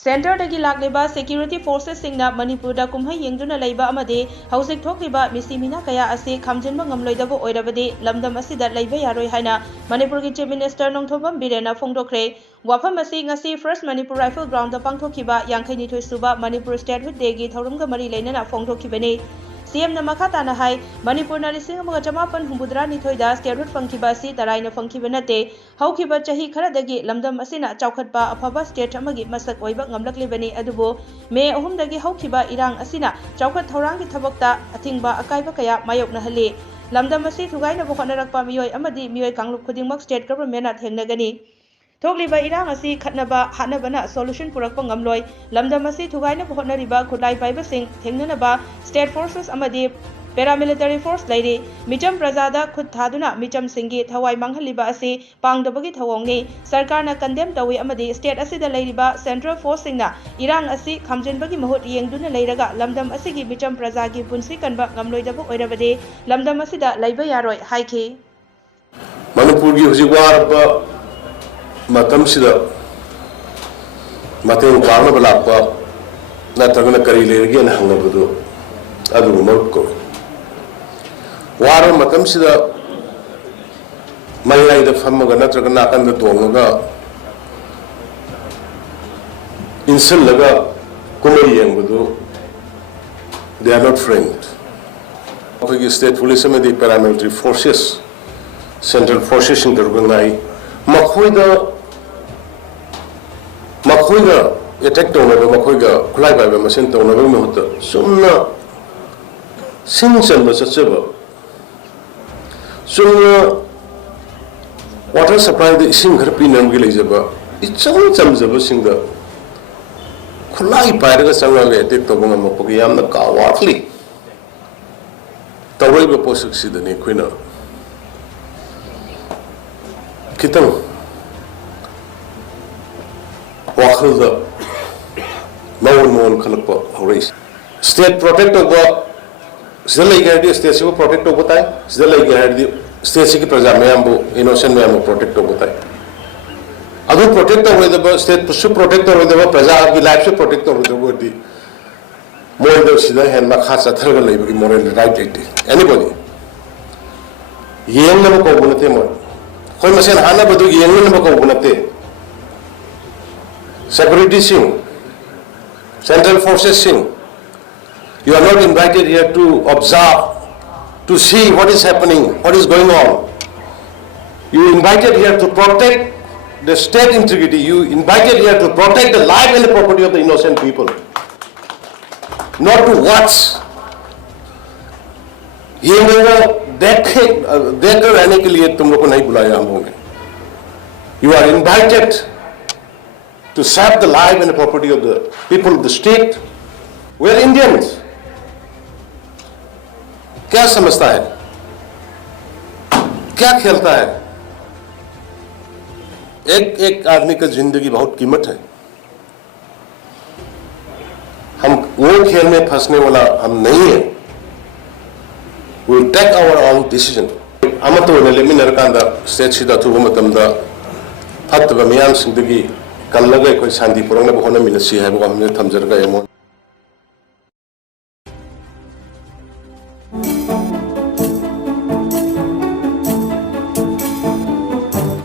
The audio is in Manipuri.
Center dagi lakleba security forces singna Manipur da Kumhei Yengduna Leiba amade hauzik thokliba misimina kaya ase Khamjinba ngamloidabo oirabade Lamdam Asida Leiba Yaroi haina Manipur ki Chief Minister Nongthobam Birena phongdokre wafam asi ngasi First Manipur Rifle Ground da pangthokhiba 52 suba Manipur Statehood Day gi thauramga mari leinana phongdokhibani CM na makhatana hai Manipur na lising mga jamapan humbudra nithoida statehood fangkiba si taraina fangkiba nate haukiba chahi kharadagi lamdam asina chawkhatpa afaba state amagi masak oiba ngamlaklibani adubo me ahumdagi haukiba irang asina chawkhat thaurangi thabakta athingba akaiba kaya mayokna hali lamdam asi thugaina bokhanarakpa miyoi amadi miyoi kanglup khudingmak state government na thengnagani Togliba irang asi khatnaba hanabana solution purakpa ngamloi lamdam asi thugaina bokhonariba khulai paiba sing thengnanaba state forces amadi paramilitary force lairi micham prajada khut thaduna micham singi thawai manghaliba asi pangdabagi thawongni sarkarna condemn tawi amadi state asida lairiba central force singna irang asi khamjinbagi mahut yengduna lairaga lamdam asigi micham prajagi punsi kanba ngamloidabu oirabade lamdam asida Leiba Yaroi haiki Manipur gi hujigwarba matam sida mateng pangna balakpa natragana kari lerge na hangabadu adu morko waro matam sida mayai da fammaga natragana kanda tongaga insil laga kumari yengbadu they are not friend the state police and the paramilitary forces central forces in the makoida attack tona ba makoiga khulai ba machine tona ba mahutta sumna singchan ba chachaba sumna water supply the ising ghar pinam gi leijaba ichang chamjaba singda khulai pairaga changla le attack to banga mapagi yamna ka watli tawai ba posuk sidani khoina kitang wakhalda mawon khalakpa horis state protect over zalai gardi state se protect over tai zalai gardi state se ki praja mayambu innocent mayambu protect over tai adu protect over the state su protect over the praja ki life se protect over the body more the sida hen makha chatharga leibi moral right anybody yenna ko bunate mo koi masen hana badu yenna ko bunate security sing, central forces sing. You are not invited here to observe, to see what is happening, what is going on. You invited here to protect the state integrity. You invited here to protect the life and the property of the innocent people. Not to watch. ये मेरा देख रहने के लिए तुम लोग को नहीं बुलाया हम होंगे. You are invited to save the life and the property of the people of the state. We are Indians. क्या समझता है? क्या खेलता है? एक आदमी का जिंदगी बहुत कीमत है. हम वो खेल में फंसने वाला हम नहीं है. We will take our own decision. अमतो ने लेमिन नरकांदा स्टेट सीधा थुबो मतमदा फत्तबा मियाम सिंदगी कल लगे कोई शांति पुरंग ने बहुत मिलसी है वो हमने थमजर का